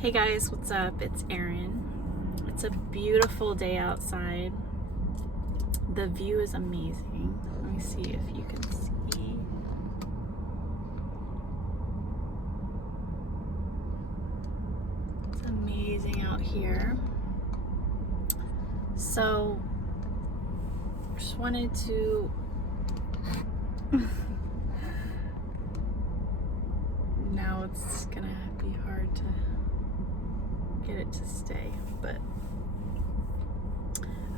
Hey guys, what's up? It's Erin. It's a beautiful day outside. The view is amazing. Let me see if you can see. It's amazing out here. So, just wanted to now it's gonna be hard to get it to stay, but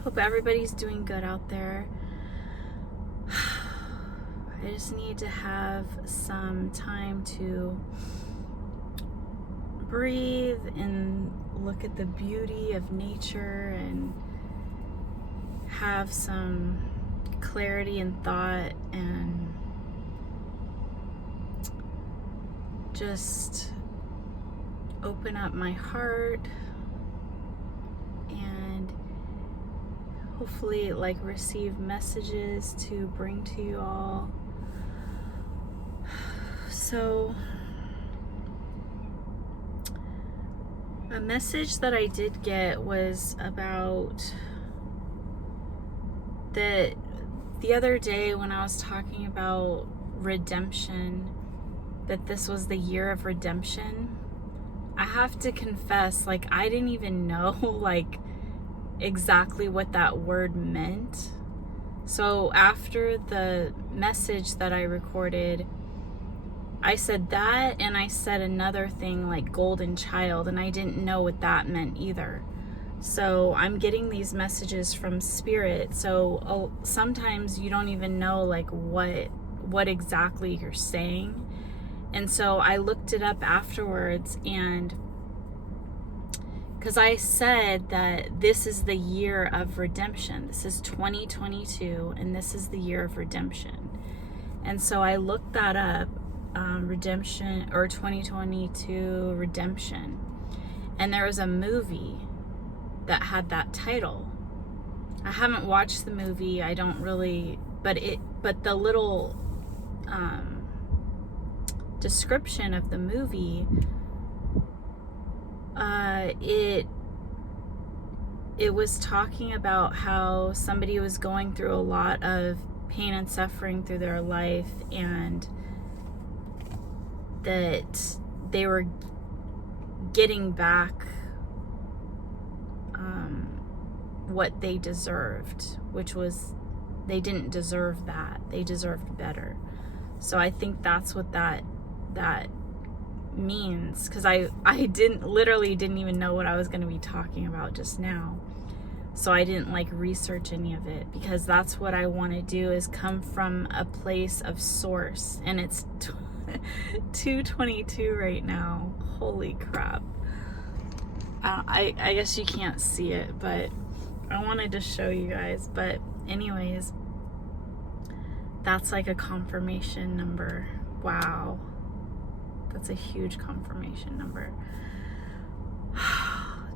hope everybody's doing good out there. I just need to have some time to breathe and look at the beauty of nature and have some clarity in thought and just open up my heart and hopefully receive messages to bring to you all. So a message that I did get was about that the other day when I was talking about redemption, that this was the year of redemption. I have to confess, I didn't even know exactly what that word meant. So after the message that I recorded, I said that, and I said another thing like golden child, and I didn't know what that meant either. So I'm getting these messages from spirit. So sometimes you don't even know what exactly you're saying. And so I looked it up afterwards, and because I said that this is the year of redemption. This is 2022, and this is the year of redemption. And so I looked that up, redemption, or 2022 redemption. And there was a movie that had that title. I haven't watched the movie. I don't really, but the little description of the movie, it was talking about how somebody was going through a lot of pain and suffering through their life, and that they were getting back what they deserved, which was they didn't deserve that. They deserved better. So I think that's what that means, because I literally didn't even know what I was going to be talking about just now. So I didn't research any of it, because that's what I want to do, is come from a place of source. And it's 2:22 right now. Holy crap. I guess you can't see it, but I wanted to show you guys. But anyways, that's a confirmation number. Wow. That's a huge confirmation number.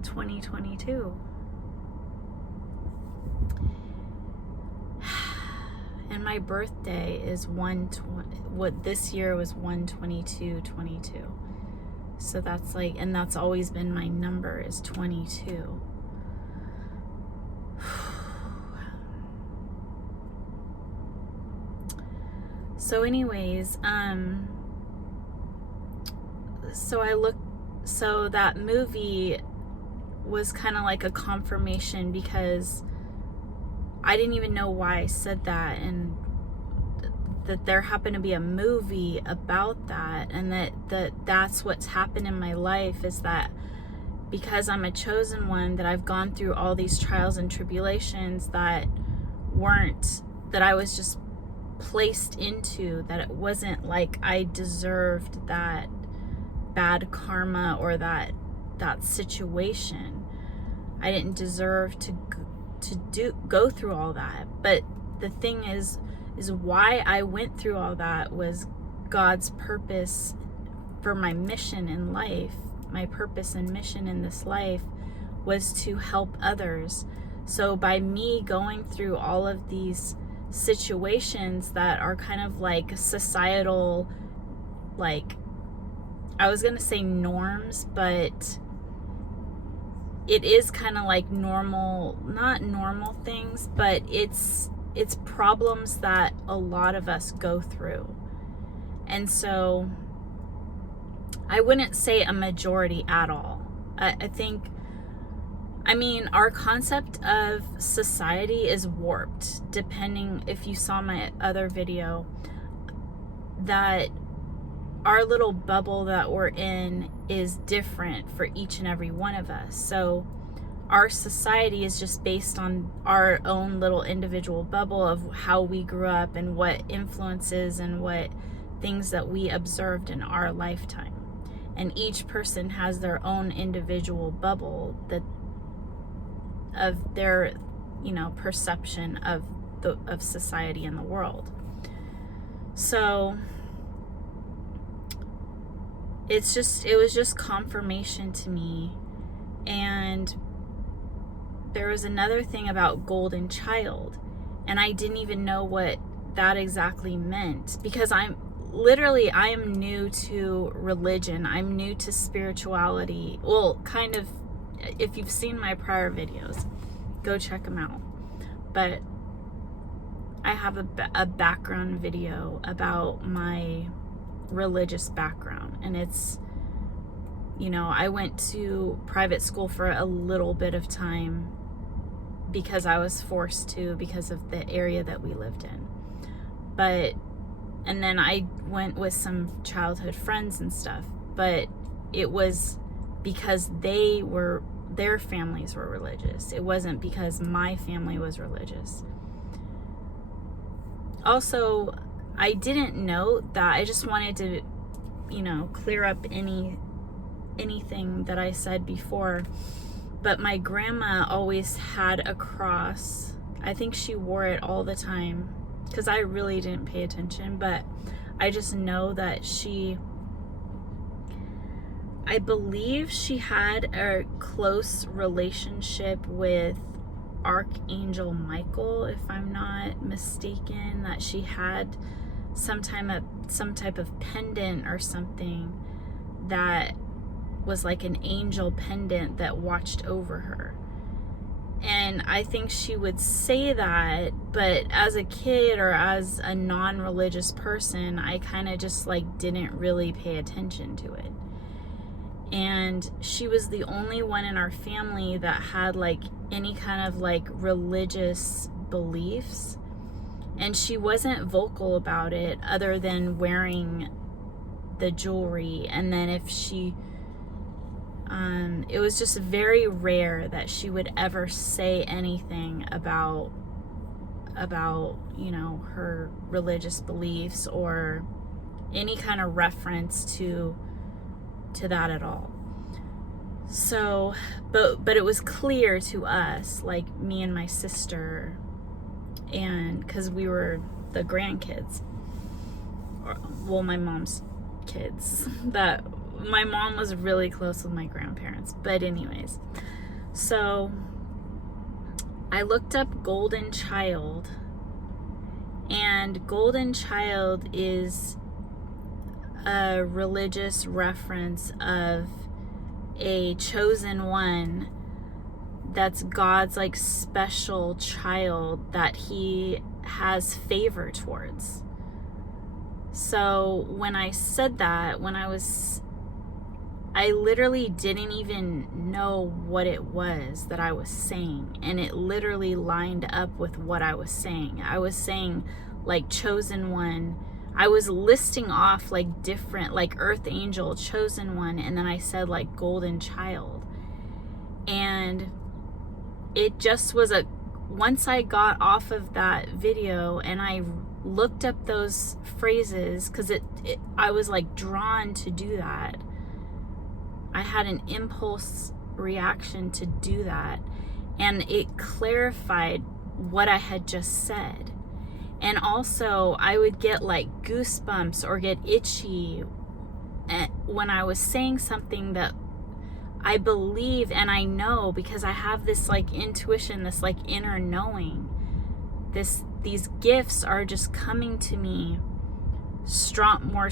2022. And my birthday is this year was 1/22/22. So that's and that's always been my number, is 22. So anyways, so that movie was kind of like a confirmation, because I didn't even know why I said that, and that there happened to be a movie about that, and that's what's happened in my life, is that because I'm a chosen one, that I've gone through all these trials and tribulations that I was just placed into, that it wasn't I deserved that bad karma or that situation. I didn't deserve to go through all that. But the thing is why I went through all that was God's purpose for my mission in life. My purpose and mission in this life was to help others. So by me going through all of these situations that are kind of societal, I was gonna say norms, but it is kind of like normal, not normal things, but it's problems that a lot of us go through. And so I wouldn't say a majority at all. I think, I mean, our concept of society is warped, depending, if you saw my other video, that our little bubble that we're in is different for each and every one of us. So our society is just based on our own little individual bubble of how we grew up and what influences and what things that we observed in our lifetime. And each person has their own individual bubble that of their, perception of society and the world. So it was just confirmation to me. And there was another thing about golden child, and I didn't even know what that exactly meant, because I am new to religion. I'm new to spirituality. Well, kind of, if you've seen my prior videos, go check them out. But I have a background video about my religious background, and it's, I went to private school for a little bit of time because I was forced to, because of the area that we lived in. And then I went with some childhood friends and stuff, but it was because their families were religious. It wasn't because my family was religious. Also, I didn't know that. I just wanted to, clear up anything that I said before. But my grandma always had a cross. I think she wore it all the time, because I really didn't pay attention, but I just know that I believe she had a close relationship with Archangel Michael, if I'm not mistaken, that she had some type of pendant or something that was like an angel pendant that watched over her. And I think she would say that, but as a kid or as a non-religious person, I kind of just didn't really pay attention to it. And she was the only one in our family that had any kind of religious beliefs. And she wasn't vocal about it other than wearing the jewelry. And then if she, it was just very rare that she would ever say anything about her religious beliefs or any kind of reference to that at all. So, but it was clear to us, me and my sister, and because we were the grandkids, my mom's kids, that my mom was really close with my grandparents. But anyways, so I looked up golden child, and golden child is a religious reference of a chosen one that's God's special child that he has favor towards. So when I said that, I literally didn't even know what it was that I was saying, and it literally lined up with what I was saying. I was saying chosen one. I was listing off different, earth angel, chosen one, and then I said golden child. And it just was once I got off of that video and I looked up those phrases, because I was drawn to do that. I had an impulse reaction to do that, and it clarified what I had just said. And also, I would get goosebumps or get itchy when I was saying something that I believe and I know, because I have this intuition, this inner knowing. These gifts are just coming to me strong, more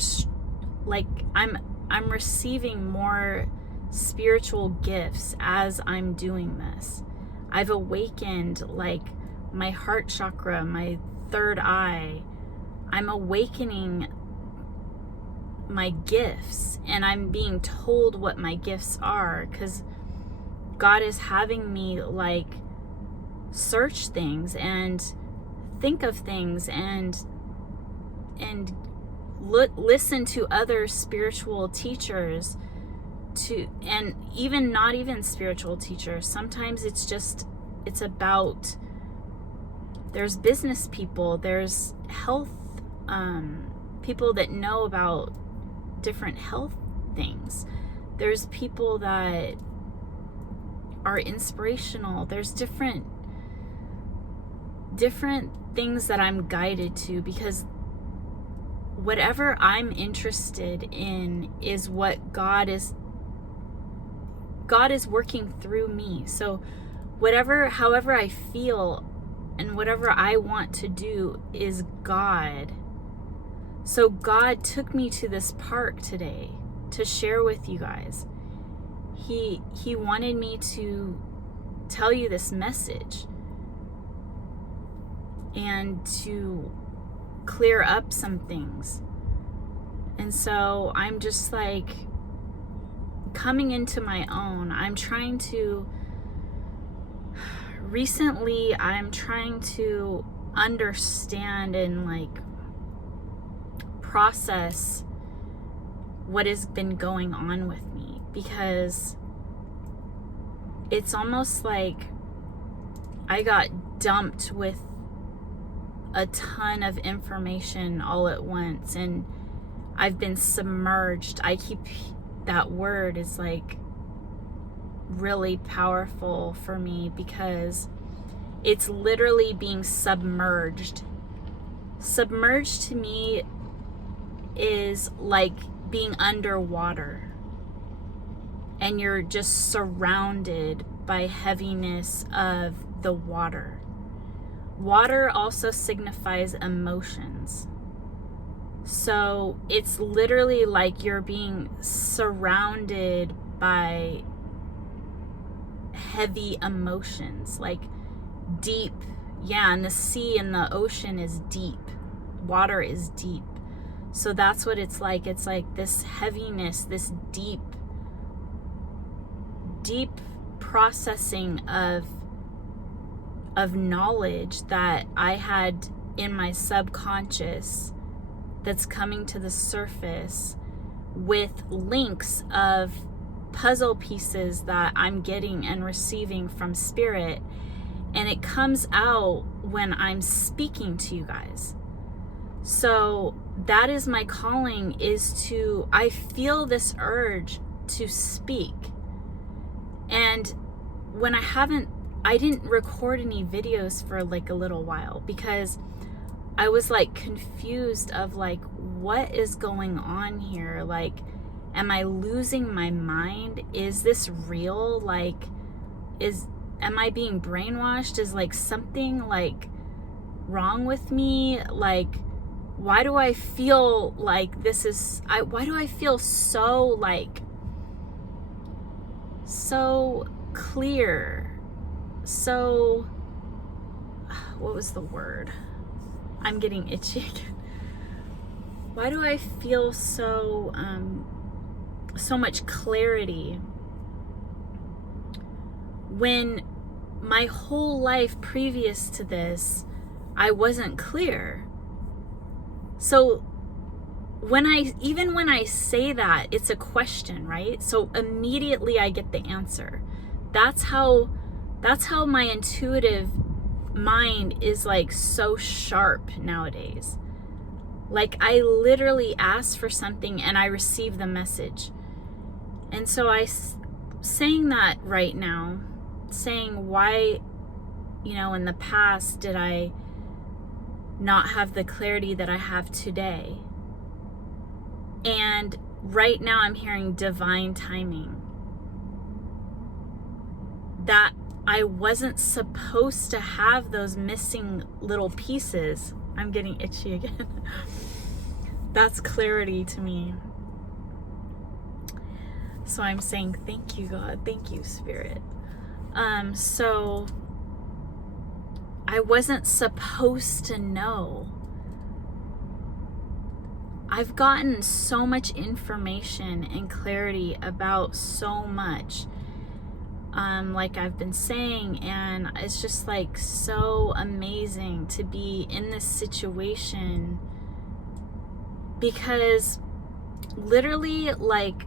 I'm receiving more spiritual gifts as I'm doing this. I've awakened like my heart chakra, my third eye. I'm awakening my gifts, and I'm being told what my gifts are, because God is having me like search things and think of things and listen to other spiritual teachers, and even not even spiritual teachers. Sometimes it's about, there's business people, there's health people that know about different health things. There's people that are inspirational. There's different things that I'm guided to, because whatever I'm interested in is what God is working through me. So however I feel and whatever I want to do is God. So God took me to this park today to share with you guys. He wanted me to tell you this message and to clear up some things. And so I'm just like coming into my own. I'm trying to understand and like process what has been going on with me, because it's almost like I got dumped with a ton of information all at once, and I've been submerged. That word is like really powerful for me, because it's literally being submerged. Submerged to me is like being underwater, and you're just surrounded by heaviness of the water. Water also signifies emotions. So it's literally like you're being surrounded by heavy emotions, like deep. Yeah, and the sea and the ocean is deep. Water is deep. So that's what it's like. It's like this heaviness, this deep processing of knowledge that I had in my subconscious that's coming to the surface with links of puzzle pieces that I'm getting and receiving from spirit. And it comes out when I'm speaking to you guys. So that is my calling, I feel this urge to speak. And when I didn't record any videos for like a little while, because I was like confused of like, what is going on here? Like, am I losing my mind? Is this real? Like, am I being brainwashed? Is like something like wrong with me? Like, why do I feel like why do I feel so clear? So, what was the word? I'm getting itchy again. Why do I feel so much clarity when my whole life previous to this, I wasn't clear? So when I say that, it's a question, right? So immediately I get the answer. That's how my intuitive mind is like so sharp nowadays. Like, I literally ask for something and I receive the message. And so saying that right now, saying why, in the past did I not have the clarity that I have today? And right now I'm hearing divine timing. That I wasn't supposed to have those missing little pieces. I'm getting itchy again. That's clarity to me. So I'm saying thank you, God. Thank you, Spirit. So I wasn't supposed to know. I've gotten so much information and clarity about so much, like I've been saying, and it's just like so amazing to be in this situation, because literally, like,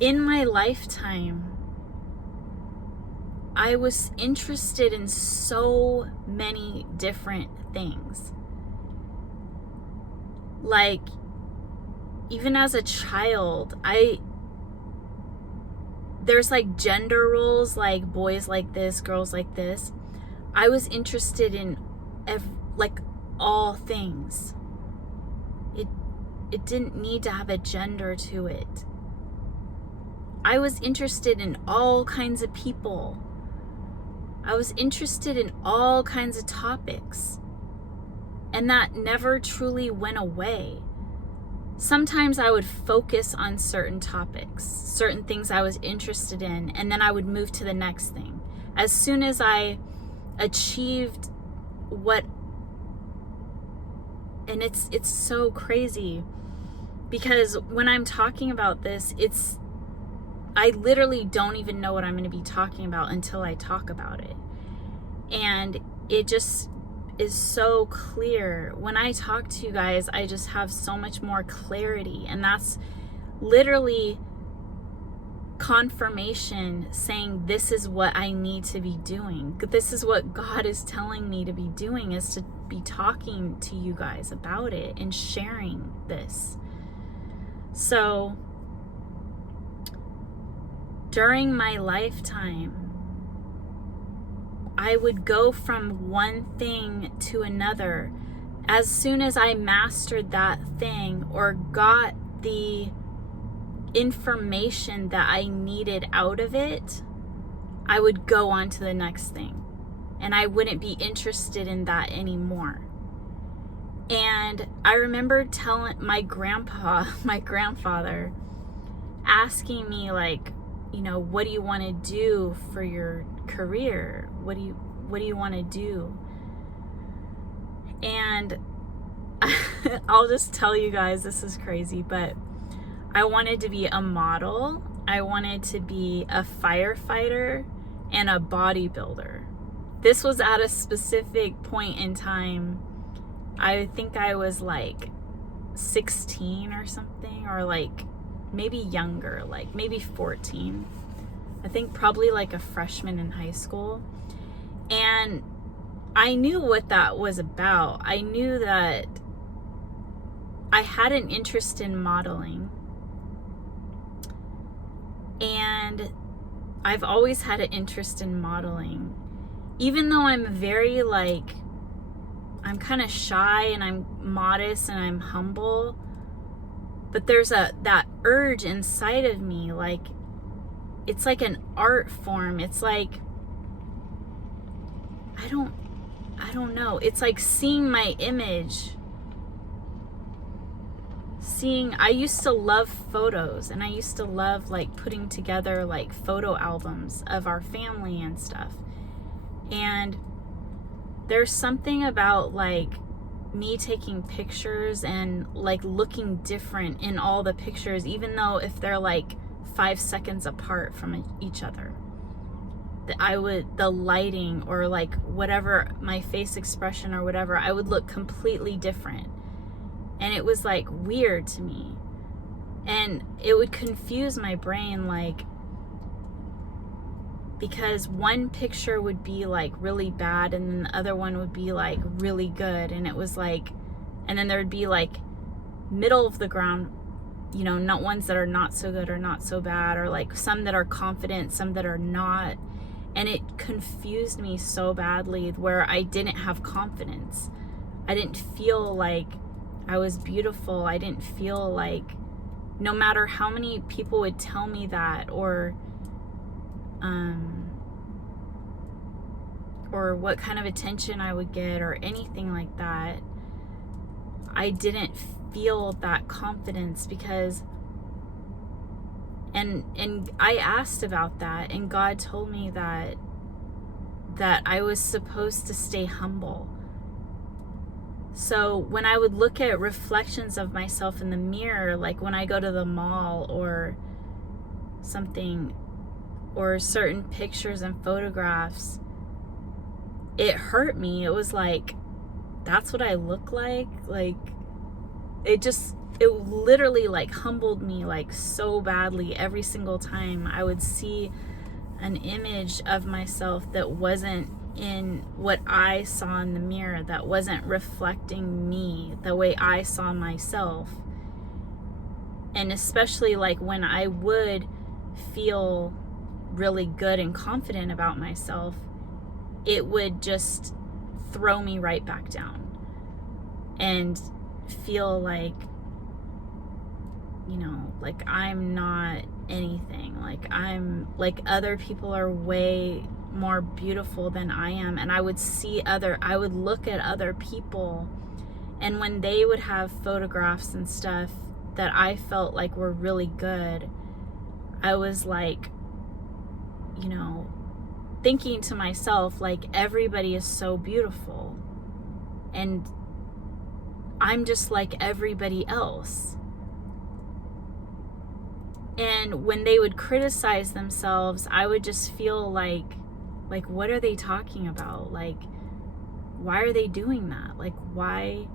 in my lifetime, I was interested in so many different things. Like, even as a child, there's like gender roles, like boys like this, girls like this. I was interested in like all things. It didn't need to have a gender to it. I was interested in all kinds of people. I was interested in all kinds of topics. And that never truly went away. Sometimes I would focus on certain topics, certain things I was interested in, and then I would move to the next thing. As soon as I achieved and it's so crazy, because when I'm talking about this, I literally don't even know what I'm going to be talking about until I talk about it. And it just is so clear. When I talk to you guys, I just have so much more clarity. And that's literally confirmation saying this is what I need to be doing. This is what God is telling me to be doing, is to be talking to you guys about it and sharing this. So during my lifetime, I would go from one thing to another. As soon as I mastered that thing or got the information that I needed out of it, I would go on to the next thing. And I wouldn't be interested in that anymore. And I remember telling my grandfather, asking me, like, you know, what do you want to do for your career? What do you want to do? And I'll just tell you guys, this is crazy, but I wanted to be a model. I wanted to be a firefighter and a bodybuilder. This was at a specific point in time. I think I was like 16 or something, or like maybe younger, like maybe 14. I think probably like a freshman in high school. And I knew what that was about. I knew that I had an interest in modeling. And I've always had an interest in modeling. Even though I'm very I'm kind of shy and I'm modest and I'm humble, but there's that urge inside of me, like it's like an art form. It's like, I don't know. It's like seeing my image. I used to love photos, and I used to love like putting together like photo albums of our family and stuff. And there's something about like me taking pictures and like looking different in all the pictures, even though if they're like 5 seconds apart from each other. The lighting or like whatever, my face expression or whatever, I would look completely different. And it was like weird to me. And it would confuse my brain, like, because one picture would be like really bad and then the other one would be like really good. And it was like, and then there would be like middle of the ground, you know, not ones that are not so good or not so bad, or like some that are confident, some that are not. And it confused me so badly, where I didn't have confidence. I didn't feel like I was beautiful. I didn't feel like, no matter how many people would tell me that, or what kind of attention I would get or anything like that, I didn't feel that confidence, because And I asked about that, and God told me that I was supposed to stay humble. So when I would look at reflections of myself in the mirror, like when I go to the mall or something, or certain pictures and photographs, it hurt me. It was like, that's what I look like? Like, it literally like humbled me like so badly. Every single time I would see an image of myself that wasn't in what I saw in the mirror, that wasn't reflecting me the way I saw myself. And especially like when I would feel really good and confident about myself, it would just throw me right back down and feel like, you know, like I'm not anything. Like other people are way more beautiful than I am. And I would look at other people, and when they would have photographs and stuff that I felt like were really good, I was like, you know, thinking to myself, like, everybody is so beautiful and I'm just like everybody else. And when they would criticize themselves, I would just feel like what are they talking about? Like, why are they doing that? Like, why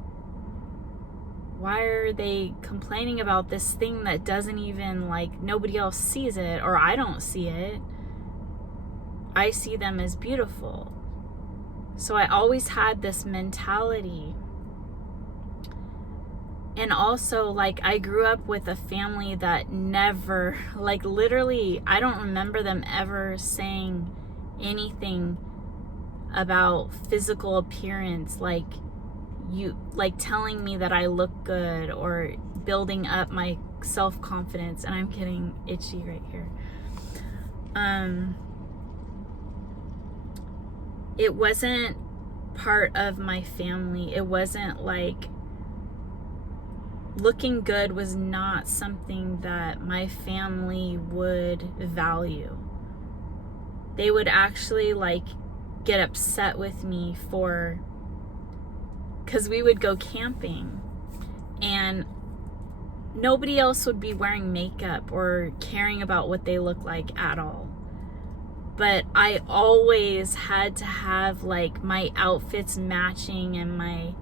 are they complaining about this thing that doesn't even, like, nobody else sees it, or I don't see it? I see them as beautiful. So I always had this mentality. And also, like, I grew up with a family that never, like, literally, I don't remember them ever saying anything about physical appearance, like telling me that I look good or building up my self-confidence. And I'm getting itchy right here. It wasn't part of my family. It wasn't like, looking good was not something that my family would value. They would actually like get upset with me because we would go camping and nobody else would be wearing makeup or caring about what they look like at all. But I always had to have like my outfits matching, and my,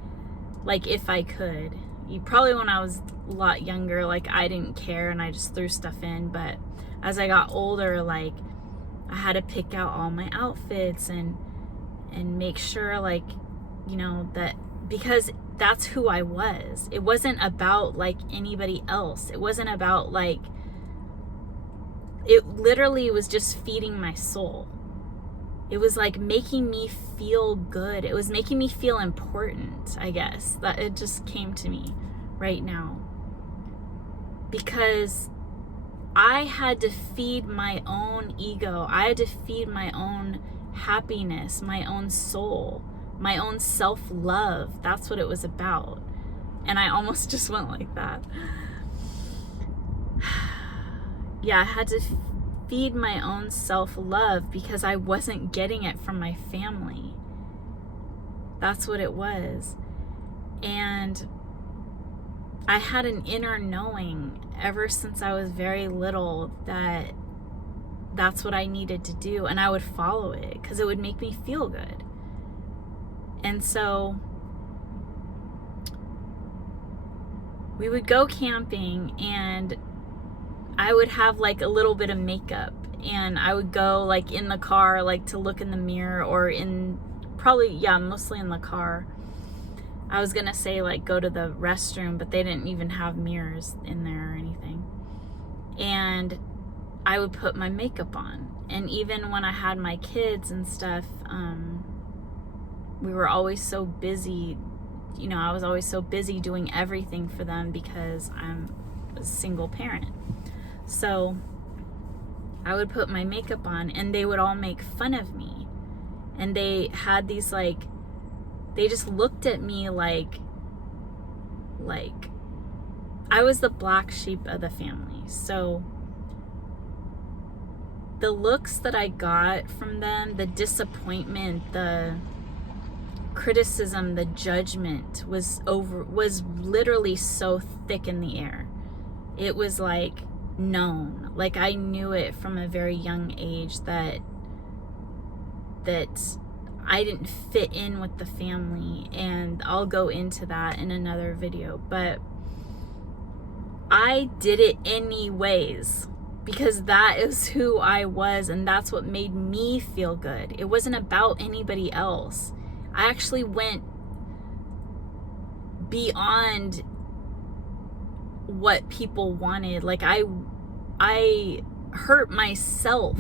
like, if I could. Probably when I was a lot younger, like, I didn't care and I just threw stuff in. But as I got older, like, I had to pick out all my outfits and make sure, like, you know, that, because that's who I was. It wasn't about like anybody else. It wasn't about like, it literally was just feeding my soul. It was like making me feel good. It was making me feel important, I guess. That it just came to me right now. Because I had to feed my own ego. I had to feed my own happiness, my own soul, my own self-love. That's what it was about. And I almost just went like that. Yeah, I had to feed my own self-love because I wasn't getting it from my family. That's what it was. And I had an inner knowing ever since I was very little that that's what I needed to do, and I would follow it because it would make me feel good. And so we would go camping, and I would have like a little bit of makeup, and I would go like in the car, like to look in the mirror, or mostly in the car. I was gonna say like go to the restroom, but they didn't even have mirrors in there or anything. And I would put my makeup on. And even when I had my kids and stuff, we were always so busy. You know, I was always so busy doing everything for them because I'm a single parent. So I would put my makeup on, and they would all make fun of me. And they had these like, they just looked at me like I was the black sheep of the family. So the looks that I got from them, the disappointment, the criticism, the judgment was literally so thick in the air. It was like known. Like I knew it from a very young age that I didn't fit in with the family, and I'll go into that in another video, but I did it anyways because that is who I was, and that's what made me feel good. It wasn't about anybody else. I actually went beyond what people wanted. Like I hurt myself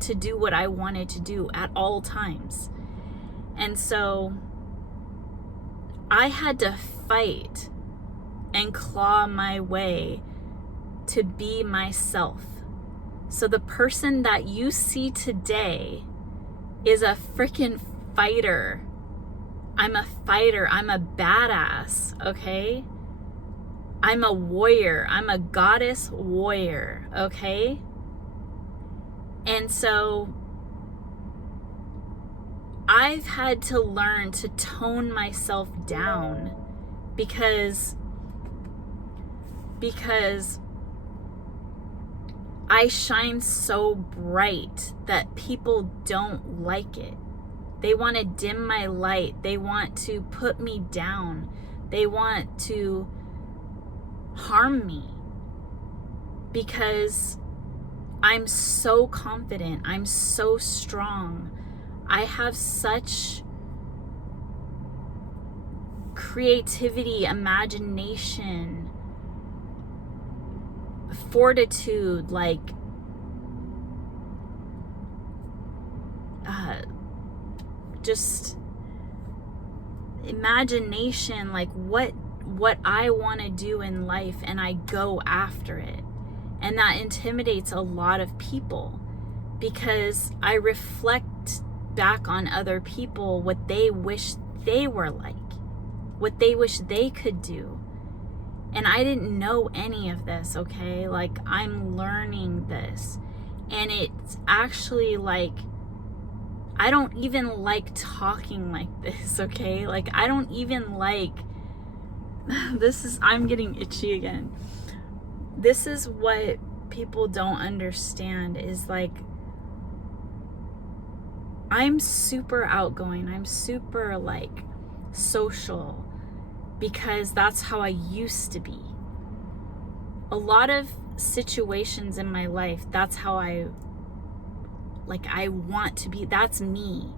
to do what I wanted to do at all times. And so I had to fight and claw my way to be myself. So the person that you see today is a freaking fighter. I'm a fighter. I'm a badass, okay? I'm a warrior. I'm a goddess warrior, okay? And so I've had to learn to tone myself down because I shine so bright that people don't like it. They want to dim my light. They want to put me down. They want to harm me because I'm so confident. I'm so strong. I have such creativity, imagination, fortitude, like just imagination, like what I want to do in life, and I go after it. And that intimidates a lot of people because I reflect back on other people what they wish they were like, what they wish they could do. And I didn't know any of this, okay? Like, I'm learning this. And it's actually like, I don't even like talking like this, okay? Like, I don't even like, I'm getting itchy again. This is what people don't understand is like, I'm super outgoing. I'm super like social because that's how I used to be. A lot of situations in my life, that's how I want to be. That's me.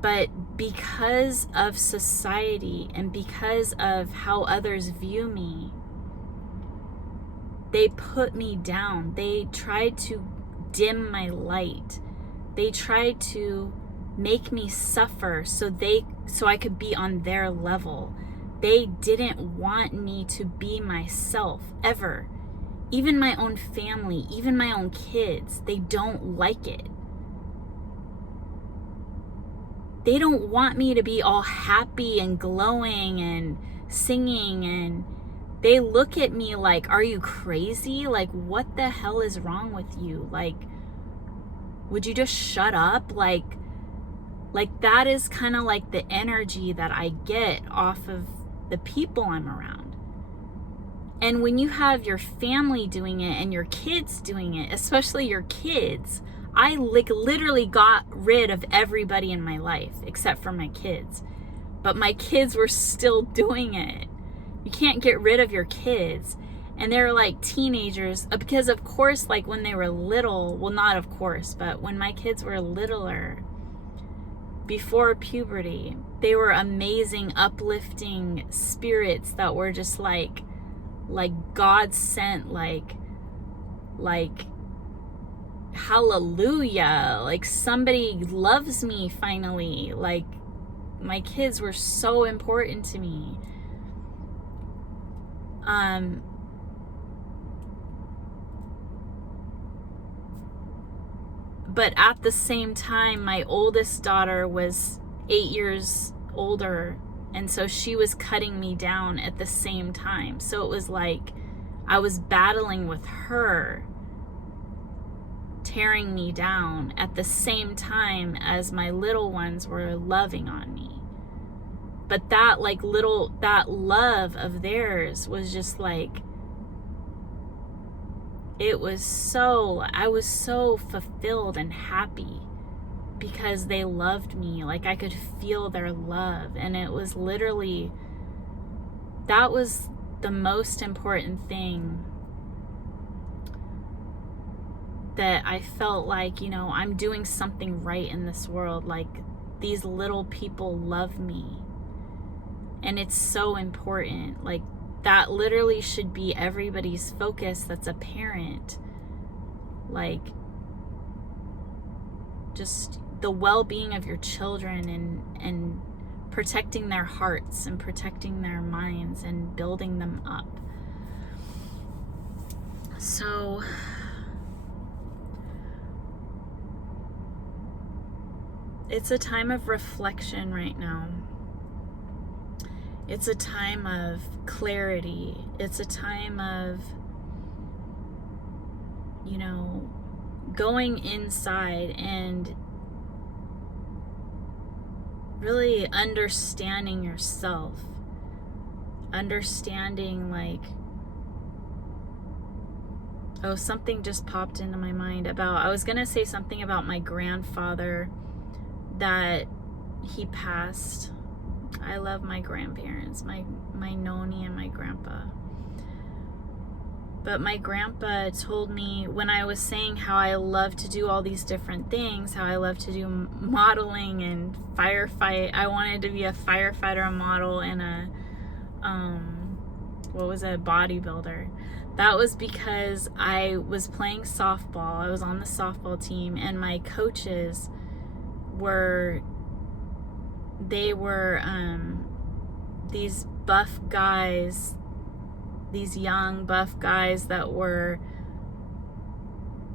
But because of society and because of how others view me, they put me down. They tried to dim my light. They tried to make me suffer so I could be on their level. They didn't want me to be myself ever. Even my own family, even my own kids, they don't like it. They don't want me to be all happy and glowing and singing, and they look at me like, are you crazy? Like, what the hell is wrong with you? Like, would you just shut up? Like that is kind of like the energy that I get off of the people I'm around. And when you have your family doing it and your kids doing it, especially your kids, I literally got rid of everybody in my life except for my kids. But my kids were still doing it. You can't get rid of your kids. And they're like teenagers, because of course, like when they were little, well, not of course, but when my kids were littler, before puberty, they were amazing, uplifting spirits that were just like God sent, like hallelujah, like somebody loves me finally. Like, my kids were so important to me. But at the same time, my oldest daughter was 8 years older, and so she was cutting me down at the same time. So it was like I was battling with her tearing me down at the same time as my little ones were loving on me. But that that love of theirs was just like, I was so fulfilled and happy because they loved me. Like, I could feel their love. And it was literally, that was the most important thing that I felt like, I'm doing something right in this world. Like, these little people love me. And it's so important. Like, that literally should be everybody's focus that's a parent. Like, just the well-being of your children and protecting their hearts and protecting their minds and building them up. So it's a time of reflection right now. It's a time of clarity. It's a time of, going inside and really understanding yourself. Understanding, like, something just popped into my mind I was going to say something about my grandfather, that he passed. I love my grandparents, my noni and my grandpa. But my grandpa told me, when I was saying how I love to do all these different things, how I love to do modeling and firefight. I wanted to be a firefighter, a model, and a bodybuilder. That was because I was playing softball. I was on the softball team, and my coaches were these buff guys, these young buff guys that were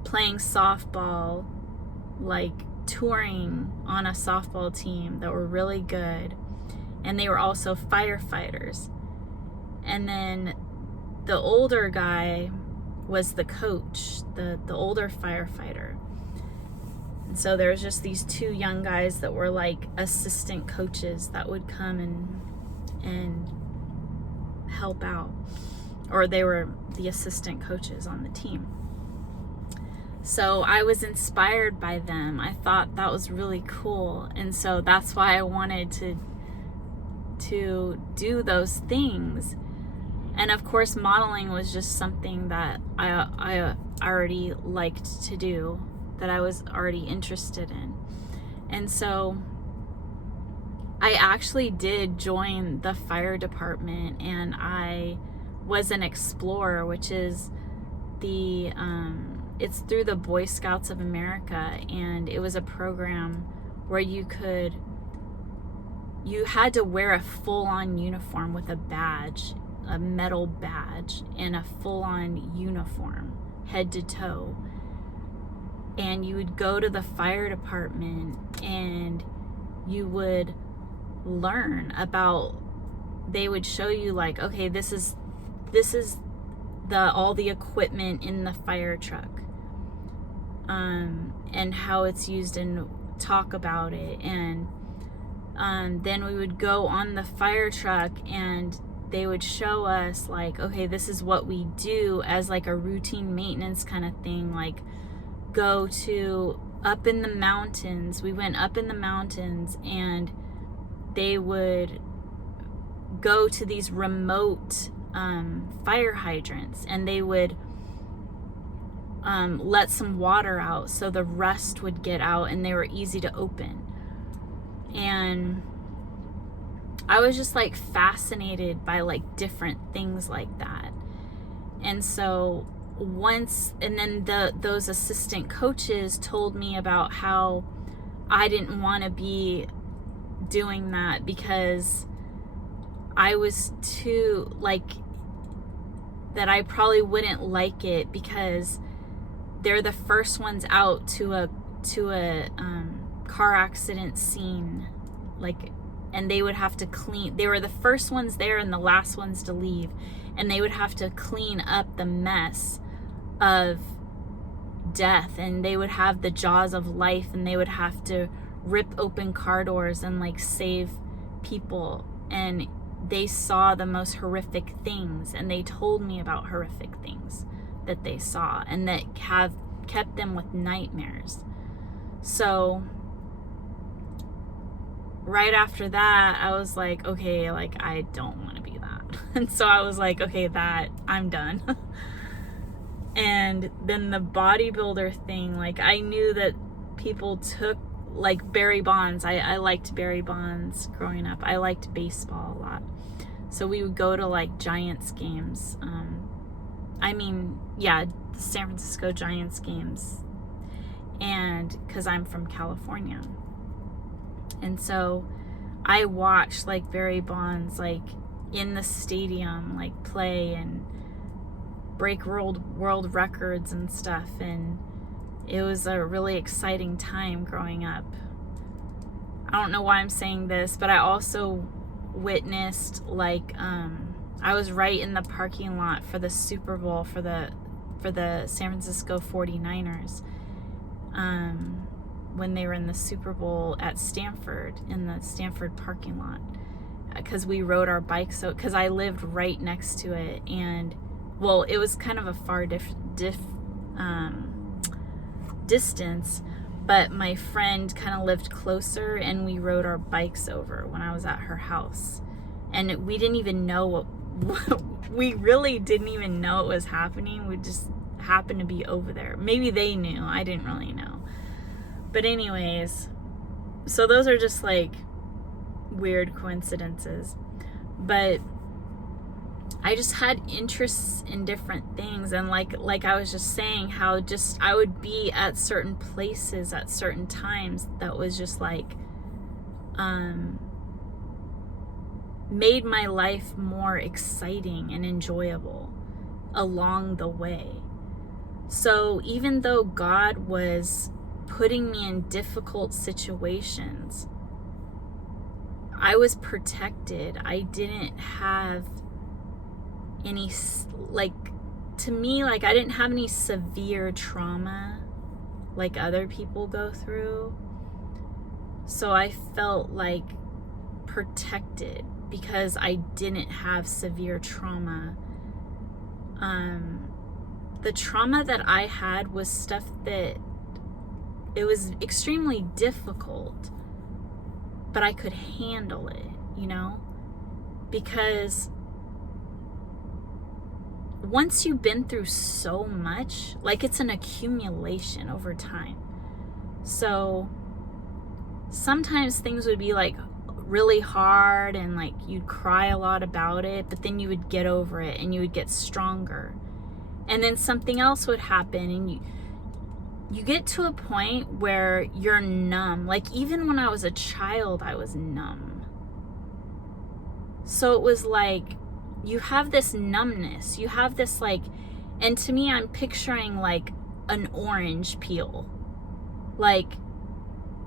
playing softball, like touring on a softball team, that were really good. And they were also firefighters. And then the older guy was the coach, the older firefighter. And so there was just these two young guys that were like assistant coaches that would come and help out. Or they were the assistant coaches on the team. So I was inspired by them. I thought that was really cool. And so that's why I wanted to do those things. And of course, modeling was just something that I already liked to do, that I was already interested in. And so I actually did join the fire department, and I was an explorer, which is it's through the Boy Scouts of America, and it was a program where you had to wear a full-on uniform with a badge, a metal badge, and a full-on uniform, head to toe. And you would go to the fire department, and you would learn about, they would show you, like, okay, this is all the equipment in the fire truck, and how it's used, and talk about it. And then we would go on the fire truck, and they would show us, like, okay, this is what we do as like a routine maintenance kind of thing. Like, go to up in the mountains. We went up in the mountains, and they would go to these remote fire hydrants, and they would let some water out so the rust would get out, and they were easy to open. And I was just like fascinated by like different things like that. And so then those assistant coaches told me about how I didn't want to be doing that because I was too, like, that I probably wouldn't like it because they're the first ones out to a car accident scene, like, and they would have to clean. They were the first ones there and the last ones to leave, and they would have to clean up the mess of death, and they would have the jaws of life, and they would have to rip open car doors and like save people, and they saw the most horrific things, and they told me about horrific things that they saw and that have kept them with nightmares. So right after that, I was like, okay, like I don't want to be that. And so I was like, okay, that I'm done. And then the bodybuilder thing, like I knew that people took like Barry Bonds. I liked Barry Bonds growing up. I liked baseball a lot. So we would go to like Giants games. The San Francisco Giants games. And because I'm from California. And so I watched like Barry Bonds like in the stadium like play and break world records and stuff, and it was a really exciting time growing up. I don't know why I'm saying this, but I also witnessed like I was right in the parking lot for the Super Bowl for the San Francisco 49ers when they were in the Super Bowl at Stanford, in the Stanford parking lot, because we rode our bikes, so because I lived right next to it, and well, it was kind of a far distance, but my friend kind of lived closer, and we rode our bikes over when I was at her house, and we didn't even know we really didn't even know it was happening. We just happened to be over there. Maybe they knew. I didn't really know. But anyways, so those are just like weird coincidences. But I just had interests in different things, and like I was just saying, how just I would be at certain places at certain times that was just like made my life more exciting and enjoyable along the way. So even though God was putting me in difficult situations, I was protected. I didn't have any, like, to me, like, I didn't have any severe trauma like other people go through. So I felt like protected because I didn't have severe trauma. The trauma that I had was stuff that it was extremely difficult, but I could handle it, you know? Because once you've been through so much, like, it's an accumulation over time. So sometimes things would be like really hard, and like you'd cry a lot about it, but then you would get over it and you would get stronger. And then something else would happen, and you get to a point where you're numb. Like, even when I was a child, I was numb. So it was like, you have this numbness, you have this like, and to me, I'm picturing like an orange peel. Like,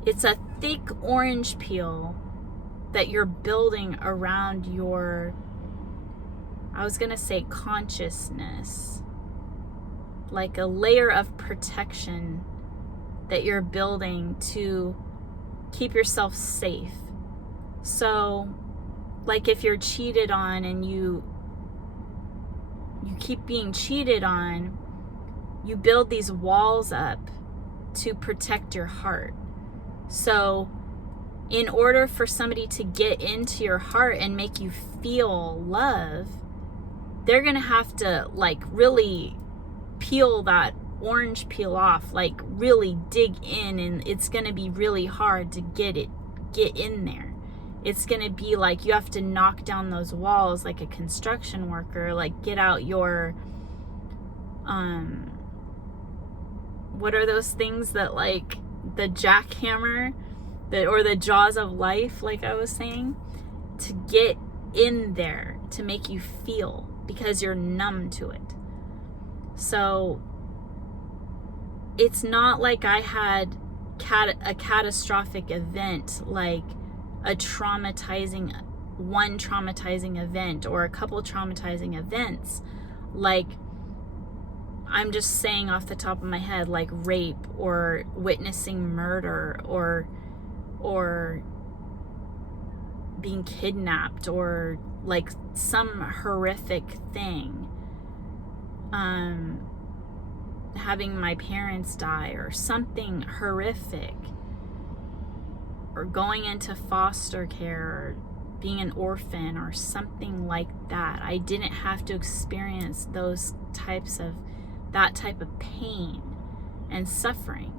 it's a thick orange peel that you're building around your, I was gonna say consciousness, like a layer of protection that you're building to keep yourself safe. So like, if you're cheated on and you keep being cheated on, you build these walls up to protect your heart. So in order for somebody to get into your heart and make you feel love, they're gonna have to like really peel that orange peel off, like really dig in, and it's gonna be really hard to get in there. It's gonna be like you have to knock down those walls like a construction worker, like get out your what are those things that, like, the jackhammer, or the jaws of life, like I was saying, to get in there, to make you feel, because you're numb to it. So it's not like I had a catastrophic event, like one traumatizing event or a couple traumatizing events. Like, I'm just saying off the top of my head, like rape or witnessing murder or being kidnapped or like some horrific thing. Having my parents die or something horrific, or going into foster care or being an orphan or something like that. I didn't have to experience that type of pain and suffering.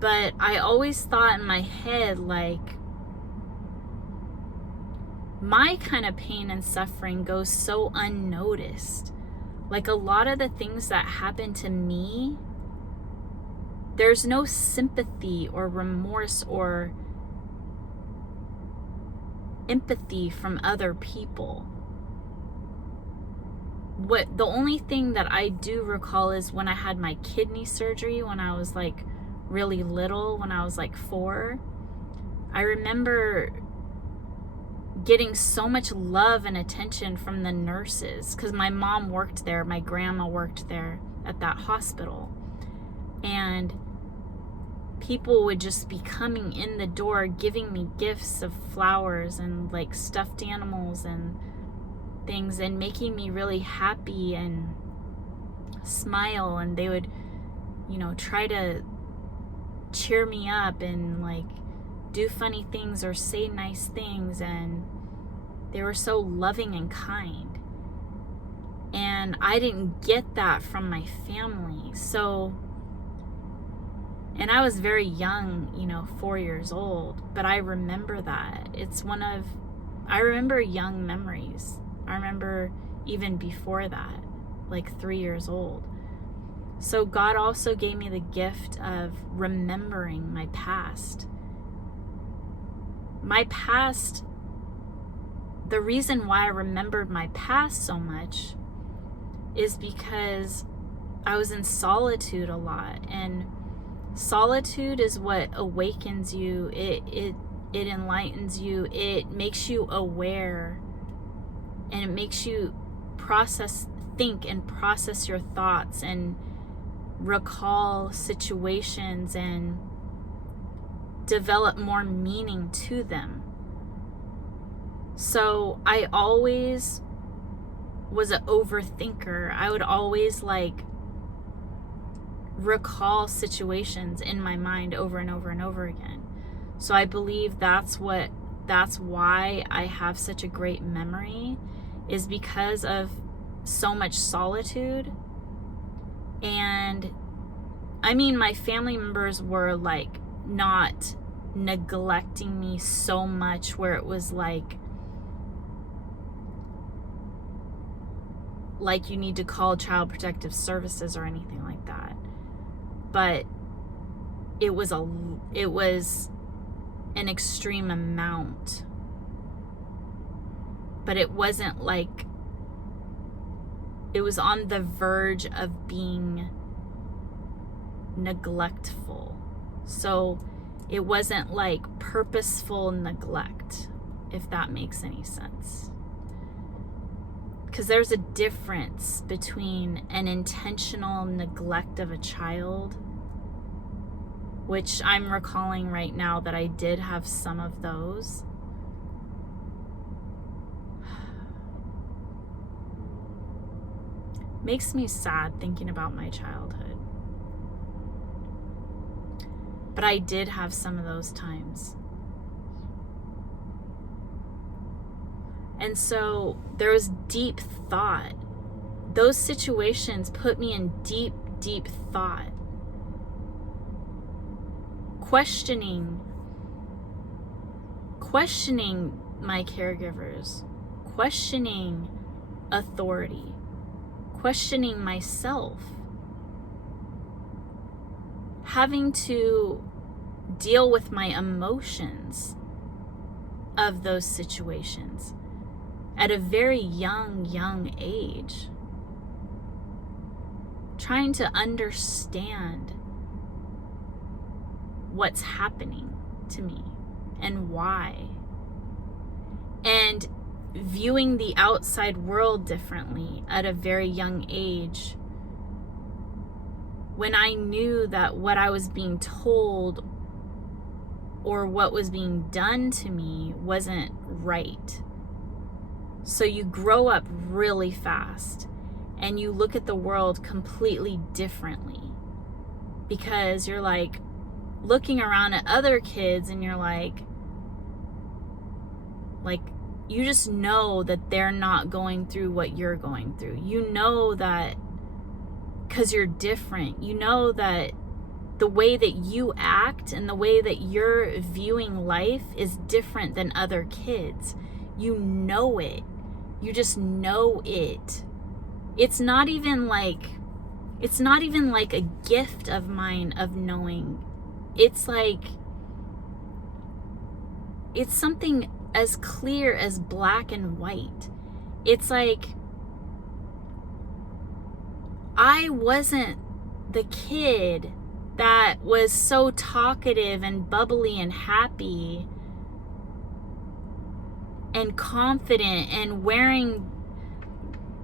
But I always thought in my head, like, my kind of pain and suffering goes so unnoticed. Like, a lot of the things that happen to me, there's no sympathy or remorse or empathy from other people. The only thing that I do recall is when I had my kidney surgery when I was like really little, when I was like 4. I remember getting so much love and attention from the nurses because my mom worked there, my grandma worked there at that hospital, and people would just be coming in the door giving me gifts of flowers and like stuffed animals and things and making me really happy and smile, and they would, try to cheer me up and like do funny things or say nice things, and they were so loving and kind. And I didn't get that from my family. So, and I was very young, 4 years old, but I remember that. I remember young memories. I remember even before that, like 3 years old. So God also gave me the gift of remembering my past. My past, the reason why I remembered my past so much is because I was in solitude a lot, and solitude is what awakens you. It enlightens you. It makes you aware, and it makes you think and process your thoughts and recall situations and develop more meaning to them. So I always was an overthinker. I would always like recall situations in my mind over and over and over again. So I believe that's why I have such a great memory, is because of so much solitude. And I mean, my family members were like not neglecting me so much where it was like you need to call Child Protective Services or anything like that. But it was an extreme amount. But it wasn't like, it was on the verge of being neglectful. So it wasn't like purposeful neglect, if that makes any sense. Because there's a difference between an intentional neglect of a child, which I'm recalling right now that I did have some of those. Makes me sad thinking about my childhood. But I did have some of those times. And so there was deep thought. Those situations put me in deep, deep thought. Questioning my caregivers, questioning authority, questioning myself, having to deal with my emotions of those situations at a very young age, trying to understand what's happening to me and why. And viewing the outside world differently at a very young age, when I knew that what I was being told or what was being done to me wasn't right. So you grow up really fast and you look at the world completely differently, because you're like looking around at other kids and you're like you just know that they're not going through what you're going through. You know that because you're different. You know that the way that you act and the way that you're viewing life is different than other kids. You know it. You just know it. It's not even like a gift of mine of knowing. It's something as clear as black and white. It's like I wasn't the kid that was so talkative and bubbly and happy and confident and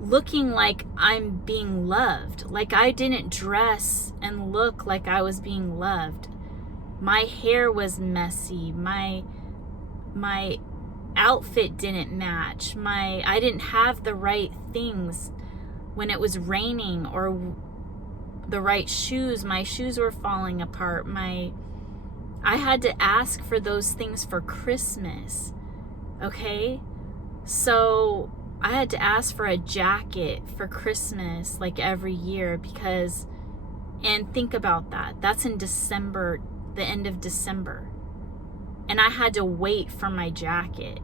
looking like I'm being loved. Like I didn't dress and look like I was being loved. My hair was messy. My outfit didn't match. I didn't have the right things when it was raining, or the right shoes. My shoes were falling apart. I had to ask for those things for Christmas. Okay? So I had to ask for a jacket for Christmas like every year, and think about that. That's in December, the end of December. And I had to wait for my jacket.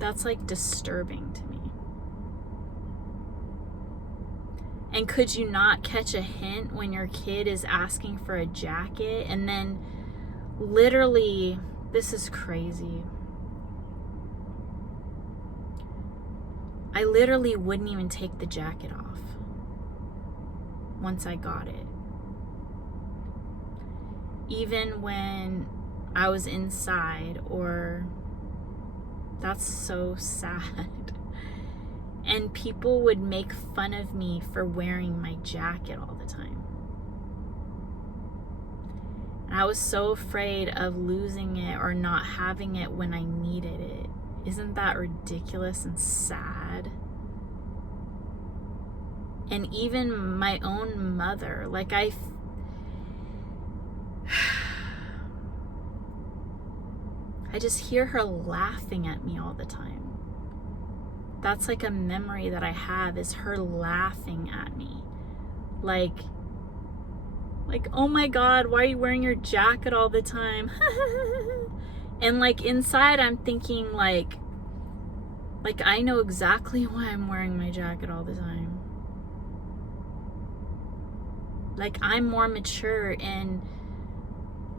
That's like disturbing to me. And could you not catch a hint when your kid is asking for a jacket? And then literally, this is crazy, I literally wouldn't even take the jacket off once I got it. Even when I was inside, that's so sad. And people would make fun of me for wearing my jacket all the time. And I was so afraid of losing it or not having it when I needed it. Isn't that ridiculous and sad? And even my own mother, I just hear her laughing at me all the time. That's like a memory that I have, is her laughing at me. Like, oh my God, why are you wearing your jacket all the time? And like inside I'm thinking like I know exactly why I'm wearing my jacket all the time. Like I'm more mature and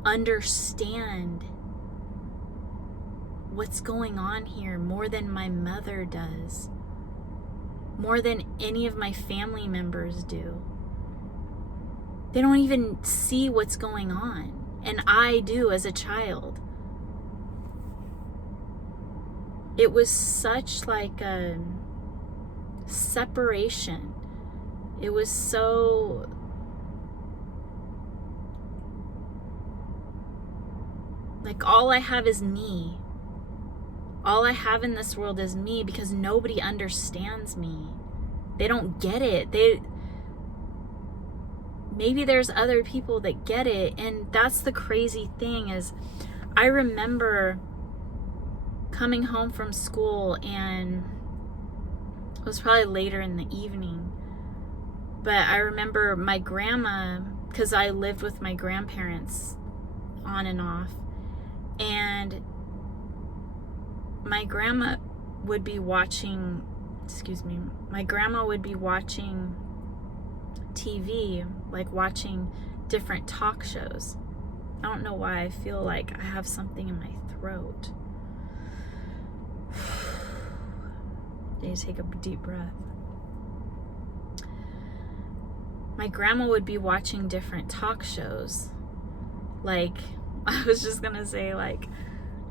understand what's going on here more than my mother does, more than any of my family members do. They don't even see what's going on, and I do as a child. It was such like a separation. It was so like all I have is me. All I have in this world is me, because nobody understands me. They don't get it. Maybe there's other people that get it, and that's the crazy thing is I remember coming home from school, and it was probably later in the evening, but I remember my grandma, because I lived with my grandparents on and off, and my grandma would be watching TV, like watching different talk shows. I don't know why I feel like I have something in my throat. Need to take a deep breath. My grandma would be watching different talk shows, Like, I was just gonna say, like,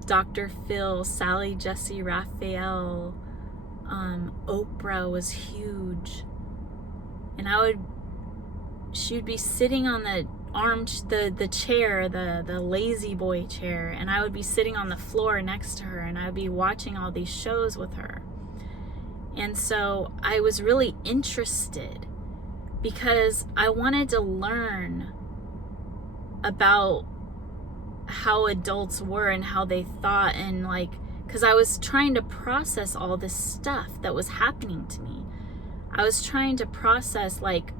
Dr. Phil, Sally Jesse Raphael, Oprah was huge. And she would be sitting on the chair, the lazy boy chair, and I would be sitting on the floor next to her, and I would be watching all these shows with her. And so I was really interested because I wanted to learn about how adults were and how they thought, and like, because I was trying to process all this stuff that was happening to me. I was trying to process, like,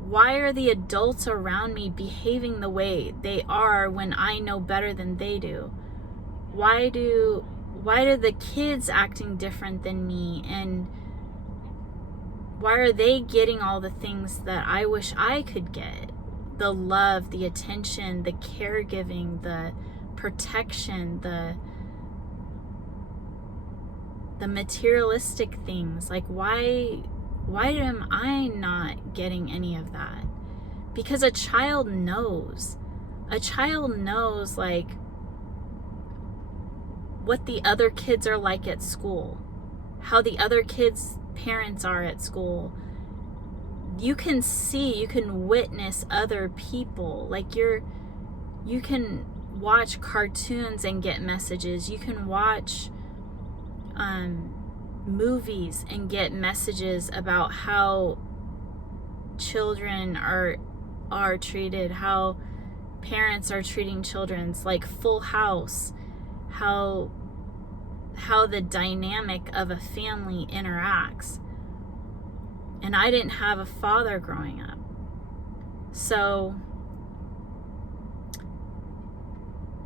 why are the adults around me behaving the way they are when I know better than they do? Why do the kids acting different than me? And why are they getting all the things that I wish I could get? The love, the attention, the caregiving, the protection, the materialistic things. Like, why am I not getting any of that? Because a child knows, like, what the other kids are like at school, how the other kids' parents are at school. You can witness other people. Like, you can watch cartoons and get messages. You can watch movies and get messages about how children are treated, how parents are treating children. Like Full House, how the dynamic of a family interacts. And I didn't have a father growing up. So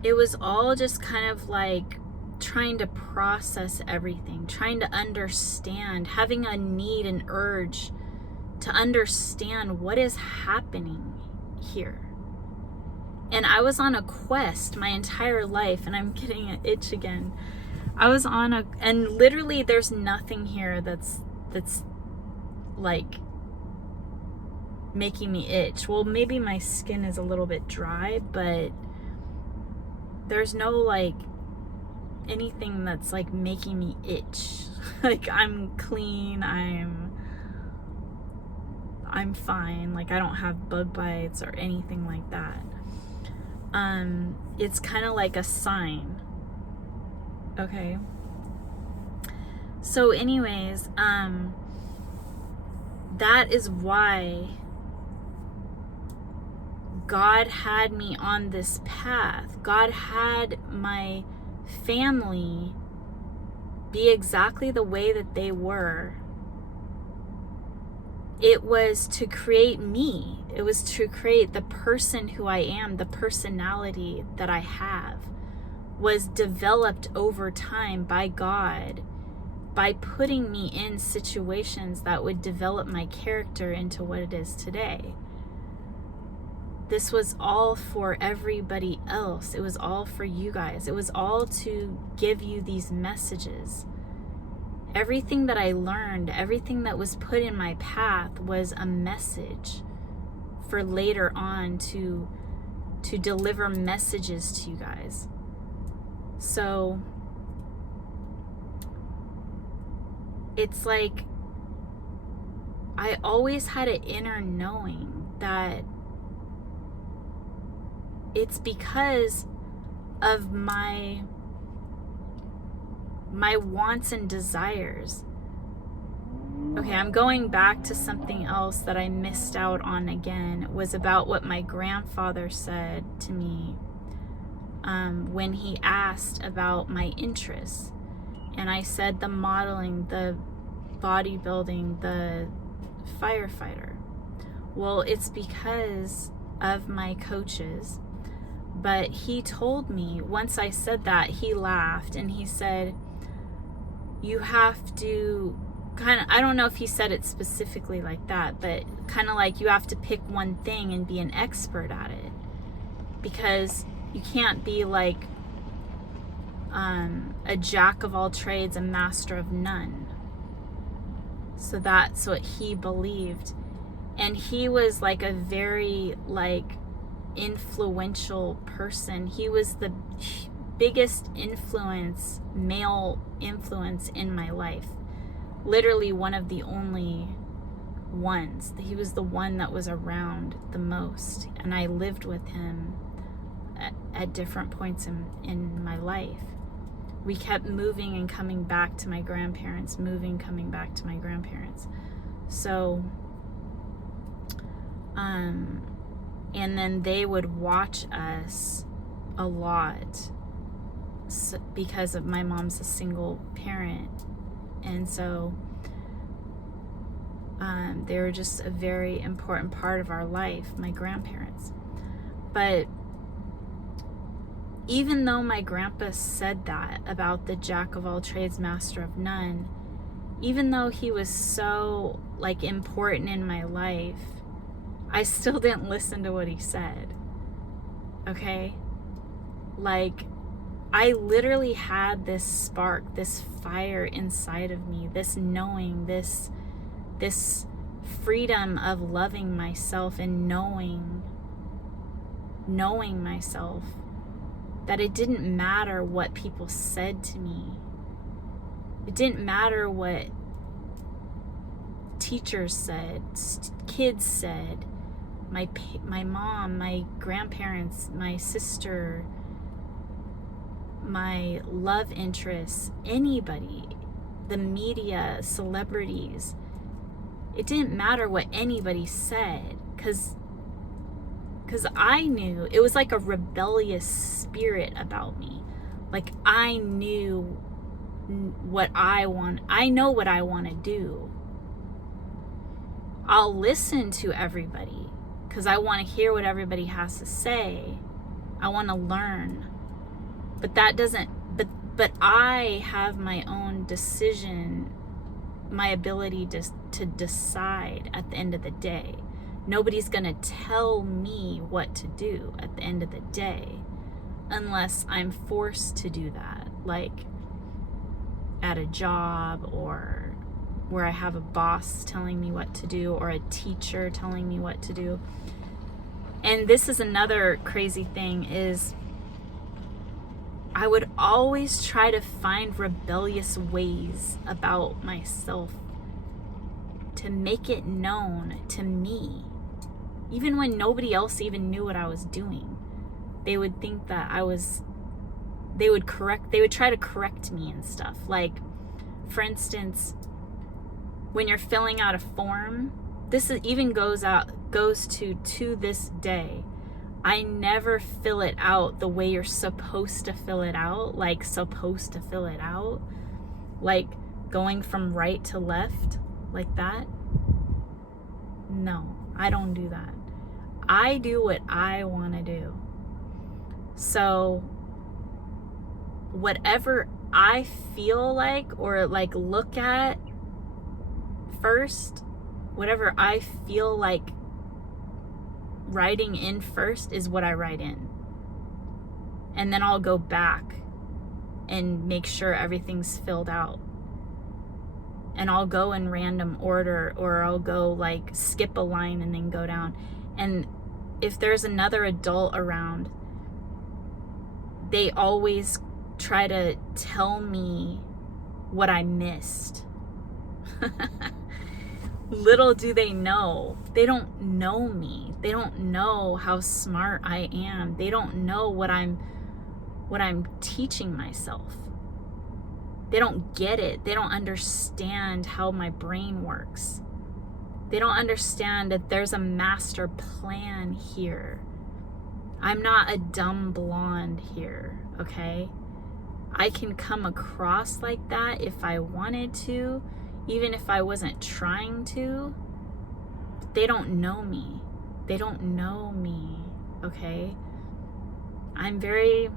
it was all just kind of like trying to process everything, trying to understand, having a need and urge to understand what is happening here. And I was on a quest my entire life, and I'm getting an itch again. And literally there's nothing here that's like making me itch. Well, maybe my skin is a little bit dry, but there's no like anything that's like making me itch. Like, I'm clean, I'm fine. Like, I don't have bug bites or anything like that. It's kind of like a sign. Okay. So anyways, that is why God had me on this path. God had my family be exactly the way that they were. It was to create me. It was to create the person who I am, the personality that I have, was developed over time by God, by putting me in situations that would develop my character into what it is today. This was all for everybody else. It was all for you guys. It was all to give you these messages. Everything that I learned, everything that was put in my path was a message for later on to deliver messages to you guys. So it's like I always had an inner knowing that it's because of my wants and desires. Okay, I'm going back to something else that I missed out on again. It was about what my grandfather said to me when he asked about my interests. And I said the modeling, the bodybuilding, the firefighter. Well, it's because of my coaches. But he told me, once I said that, he laughed and he said, you have to kind of, I don't know if he said it specifically like that, but kind of like you have to pick one thing and be an expert at it. Because you can't be like a jack of all trades, a master of none. So that's what he believed. And he was like a very like influential person. He was the biggest influence, male influence in my life. Literally one of the only ones. He was the one that was around the most. And I lived with him at different points in my life. We kept moving and coming back to my grandparents, coming back to my grandparents. So, and then they would watch us a lot because of my mom's a single parent. And so, they were just a very important part of our life, my grandparents. But even though my grandpa said that about the jack of all trades, master of none, even though he was so like important in my life, I still didn't listen to what he said. Okay? Like, I literally had this spark, this fire inside of me, this knowing, this freedom of loving myself and knowing myself, that it didn't matter what people said to me. It didn't matter what teachers said, kids said, my mom, my grandparents, my sister, my love interests, anybody, the media, celebrities. It didn't matter what anybody said, because I knew it was like a rebellious spirit about me. Like, I knew what I want. I know what I want to do. I'll listen to everybody because I want to hear what everybody has to say. I want to learn. But that doesn't, but I have my own decision, my ability to decide at the end of the day. Nobody's going to tell me what to do at the end of the day unless I'm forced to do that, like at a job or where I have a boss telling me what to do or a teacher telling me what to do. And this is another crazy thing, is I would always try to find rebellious ways about myself to make it known to me. Even when nobody else even knew what I was doing, they would think that they would try to correct me and stuff. Like, for instance, when you're filling out a form, even goes to this day. I never fill it out the way you're supposed to fill it out, like going from right to left, like that. No, I don't do that. I do what I want to do. So whatever I feel like or like look at first, whatever I feel like writing in first is what I write in. And then I'll go back and make sure everything's filled out. And I'll go in random order, or I'll go like skip a line and then go down. And if there's another adult around, they always try to tell me what I missed. Little do they know. They don't know me. They don't know how smart I am. They don't know what I'm teaching myself. They don't get it. They don't understand how my brain works. They don't understand that there's a master plan here. I'm not a dumb blonde here, okay? I can come across like that if I wanted to, even if I wasn't trying to. They don't know me. They don't know me, okay? I'm very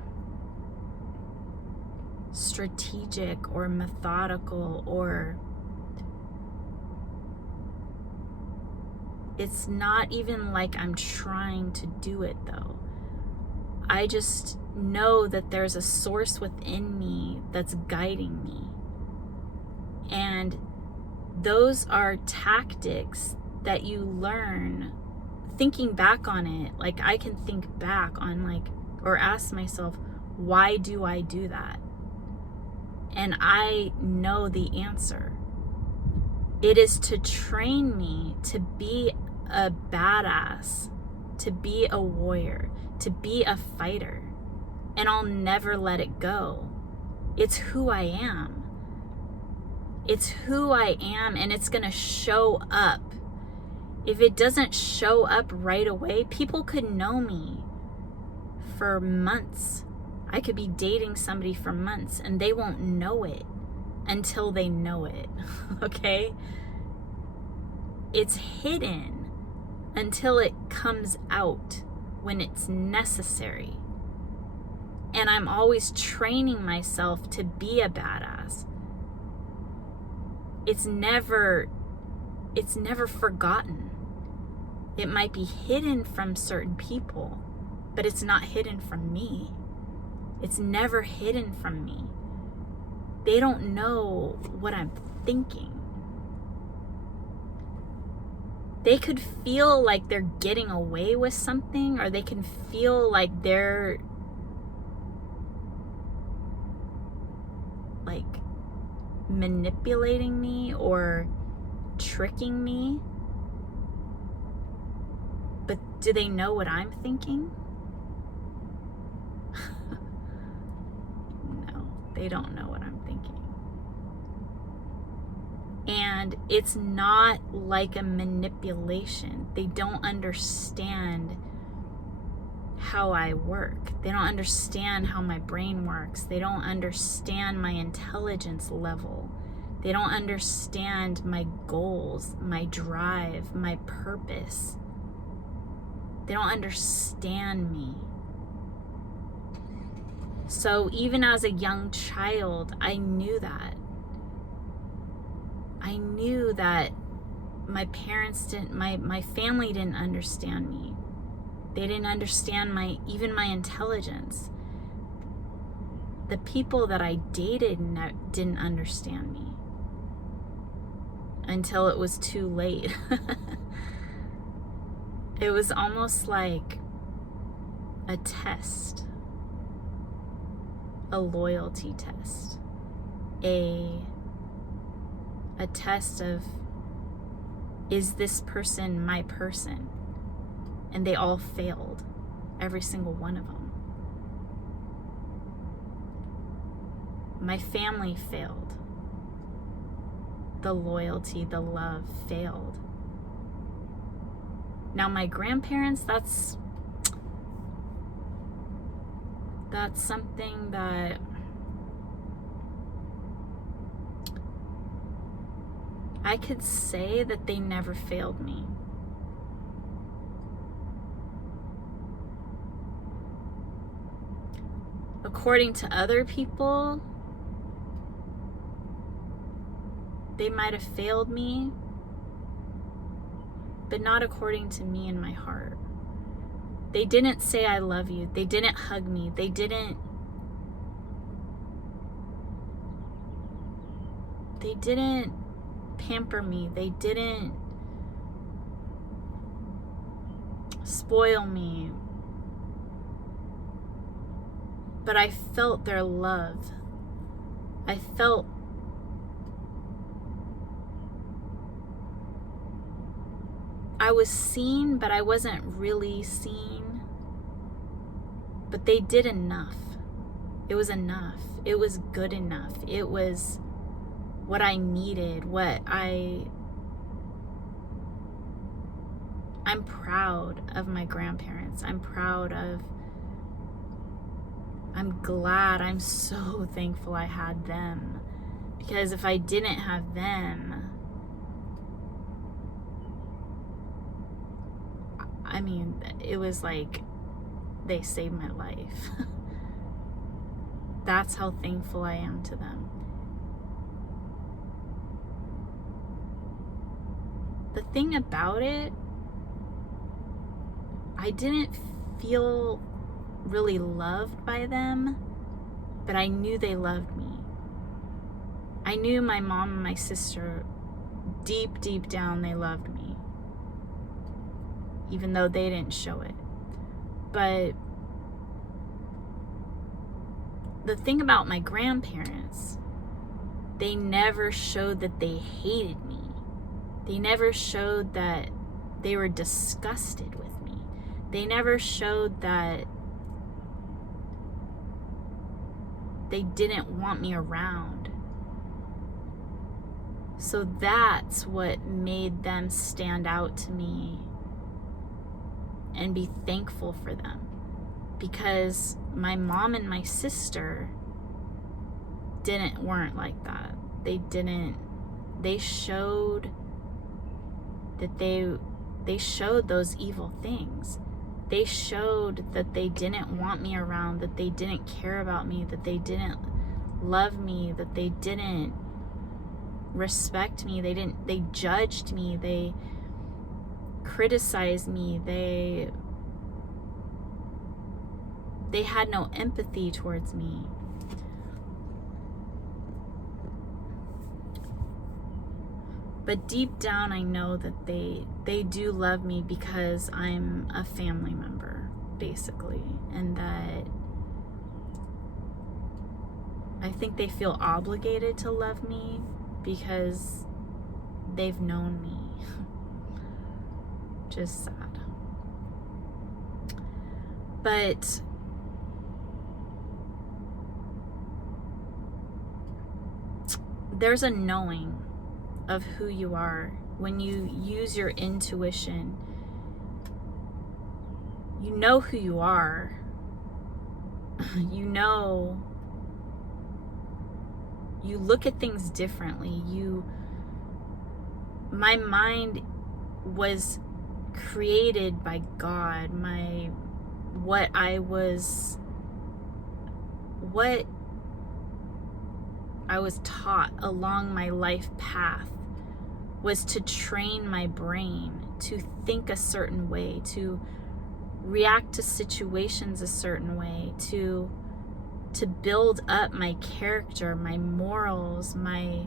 strategic or methodical, or it's not even like I'm trying to do it though. I just know that there's a source within me that's guiding me. And those are tactics that you learn thinking back on it. Like, I can think back on, like, or ask myself, why do I do that? And I know the answer. It is to train me to be a badass, to be a warrior, to be a fighter. And I'll never let it go. It's who I am. It's who I am, and it's going to show up. If it doesn't show up right away, people could know me for months. I could be dating somebody for months, and they won't know it until they know it, okay? It's hidden until it comes out when it's necessary. And I'm always training myself to be a badass. It's never forgotten. It might be hidden from certain people, but it's not hidden from me. It's never hidden from me. They don't know what I'm thinking. They could feel like they're getting away with something, or they can feel like they're like manipulating me or tricking me. But do they know what I'm thinking? No, they don't know what I'm thinking. And it's not like a manipulation. They don't understand how I work. They don't understand how my brain works. They don't understand my intelligence level. They don't understand my goals, my drive, my purpose. They don't understand me. So even as a young child, I knew that. I knew that my parents didn't, my family didn't understand me. They didn't understand even my intelligence. The people that I dated didn't understand me until it was too late. It was almost like a test, a loyalty test, a test of, is this person my person? And they all failed, every single one of them. My family failed. The loyalty, the love failed. Now my grandparents, that's something that I could say that they never failed me. According to other people, they might have failed me, but not according to me and my heart. They didn't say I love you. They didn't hug me. They didn't pamper me. They didn't spoil me. But I felt their love. I was seen, but I wasn't really seen. But they did enough. It was enough. It was good enough. It was what I needed, I'm proud of my grandparents. I'm glad, I'm so thankful I had them. Because if I didn't have them, I mean, it was like they saved my life. That's how thankful I am to them. The thing about it, I didn't feel really loved by them, but I knew they loved me. I knew my mom and my sister, deep, deep down, they loved me. even though they didn't show it. But the thing about my grandparents, they never showed that they hated me. They never showed that they were disgusted with me. They never showed that they didn't want me around. So that's what made them stand out to me and be thankful for them. Because my mom and my sister weren't like that. They showed that they showed those evil things. They showed that they didn't want me around, that they didn't care about me, that they didn't love me, that they didn't respect me. They judged me. They criticized me. They had no empathy towards me. But deep down, I know that they do love me because I'm a family member, basically. And that I think they feel obligated to love me because they've known me. Just sad. But there's a knowing of who you are when you use your intuition. You know who you are. You know, you look at things differently. My mind was created by God. What I was taught along my life path was to train my brain to think a certain way, to react to situations a certain way, to build up my character, my morals, my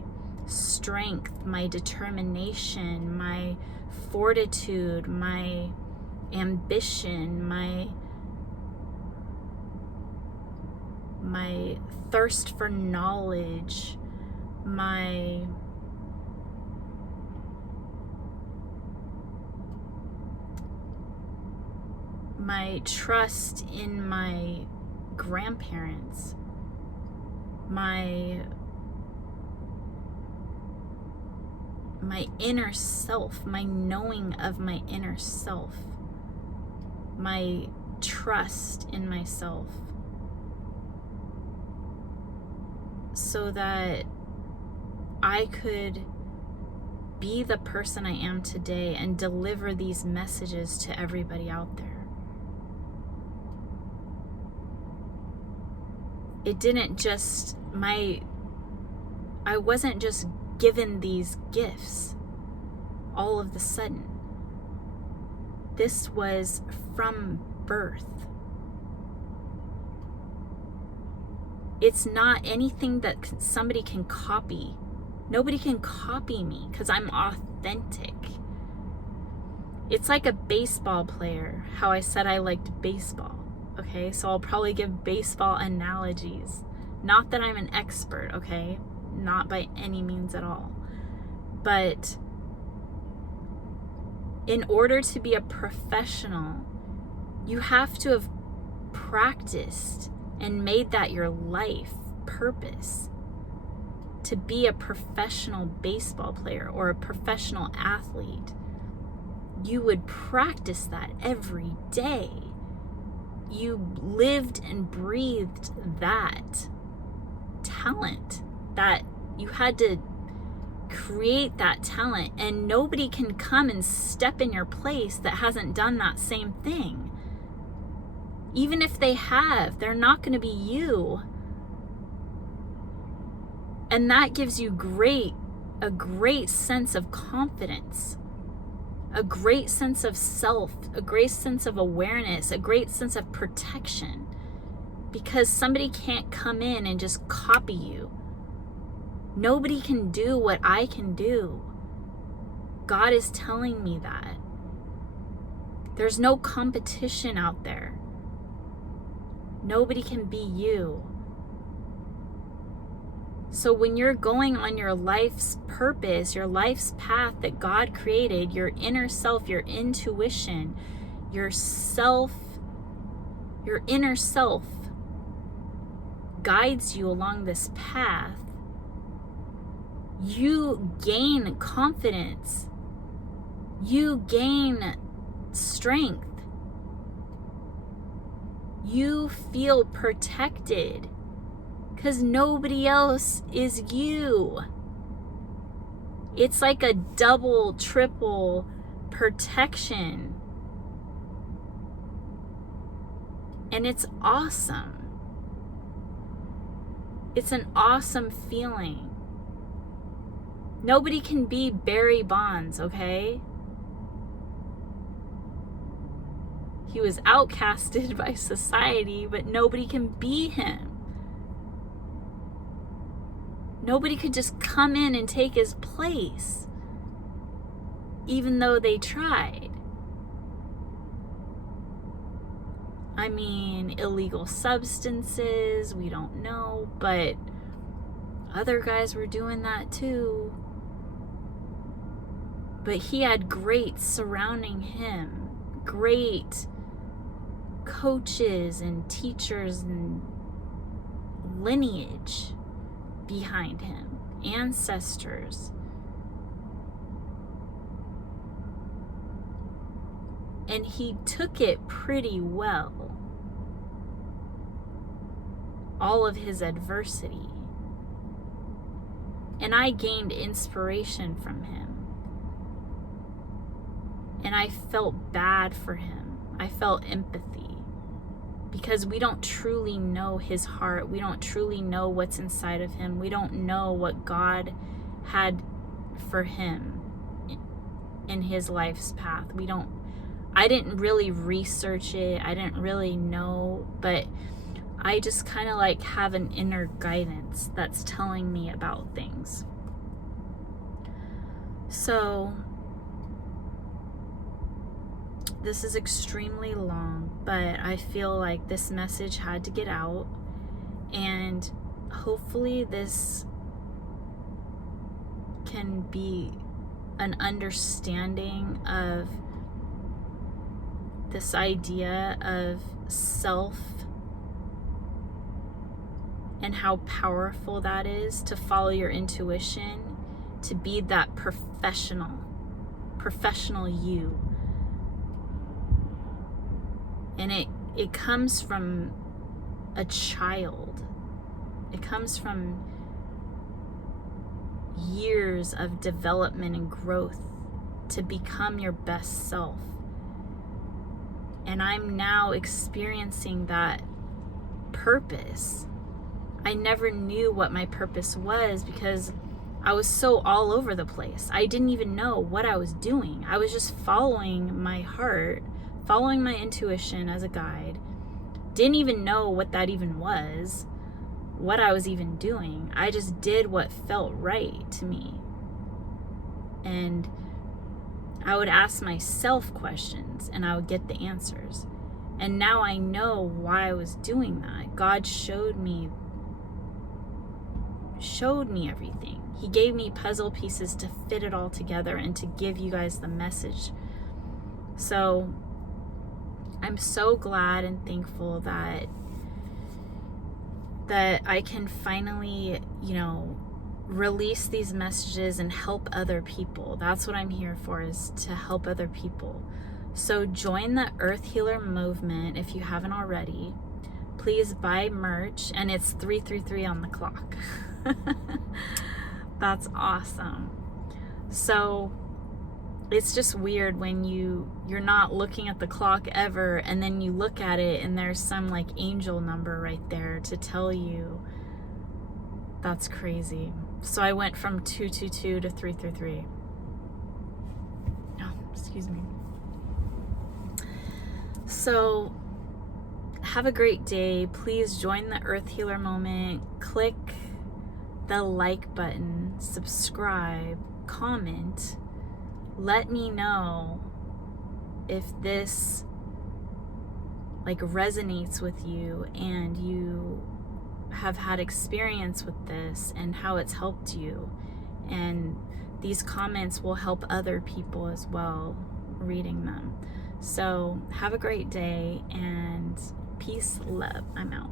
strength, my determination, my fortitude, my ambition, my thirst for knowledge, my trust in my grandparents, my inner self, my knowing of my inner self, my trust in myself, so that I could be the person I am today and deliver these messages to everybody out there. It didn't just, I wasn't just given these gifts all of the sudden. This was from birth. It's not anything that somebody can copy. Nobody can copy me because I'm authentic. It's like a baseball player, how I said I liked baseball. Okay, so I'll probably give baseball analogies. Not that I'm an expert, okay? Not by any means at all. But in order to be a professional, you have to have practiced and made that your life purpose. To be a professional baseball player or a professional athlete, you would practice that every day. You lived and breathed that talent, that you had to create that talent, and nobody can come and step in your place that hasn't done that same thing. Even if they have, they're not going to be you. And that gives you a great sense of confidence, a great sense of self, a great sense of awareness, a great sense of protection, because somebody can't come in and just copy you. Nobody can do what I can do. God is telling me that. There's no competition out there. Nobody can be you. So when you're going on your life's purpose, your life's path that God created, your inner self, your intuition, your inner self guides you along this path, you gain confidence. You gain strength. You feel protected because nobody else is you. It's like a double, triple protection. And it's awesome. It's an awesome feeling. Nobody can be Barry Bonds, okay? He was outcasted by society, but nobody can be him. Nobody could just come in and take his place, even though they tried. I mean, illegal substances, we don't know, but other guys were doing that too. But he had greats surrounding him, great coaches and teachers and lineage behind him, ancestors. And he took it pretty well, all of his adversity. And I gained inspiration from him. And I felt bad for him. I felt empathy. Because we don't truly know his heart. We don't truly know what's inside of him. We don't know what God had for him in his life's path. I didn't really research it. I didn't really know, but I just kind of like have an inner guidance that's telling me about things. So this is extremely long, but I feel like this message had to get out, and hopefully this can be an understanding of this idea of self and how powerful that is to follow your intuition, to be that professional you. And it comes from a child. It comes from years of development and growth to become your best self. And I'm now experiencing that purpose. I never knew what my purpose was because I was so all over the place. I didn't even know what I was doing. I was just following my heart, following my intuition as a guide. Didn't even know what that even was, what I was even doing. I just did what felt right to me. And I would ask myself questions and I would get the answers. And now I know why I was doing that. God showed me everything. He gave me puzzle pieces to fit it all together and to give you guys the message. So I'm so glad and thankful that I can finally, release these messages and help other people. That's what I'm here for, is to help other people. So join the Earth Healer movement if you haven't already. Please buy merch, and it's 333 on the clock. That's awesome. So it's just weird when you're not looking at the clock ever, and then you look at it and there's some like angel number right there to tell you. That's crazy. So I went from 222 to 333. Oh, excuse me. So have a great day. Please join the Earth Healer moment. Click the like button, subscribe, comment. Let me know if this like resonates with you and you have had experience with this and how it's helped you. And these comments will help other people as well reading them. So have a great day, and peace, love. I'm out.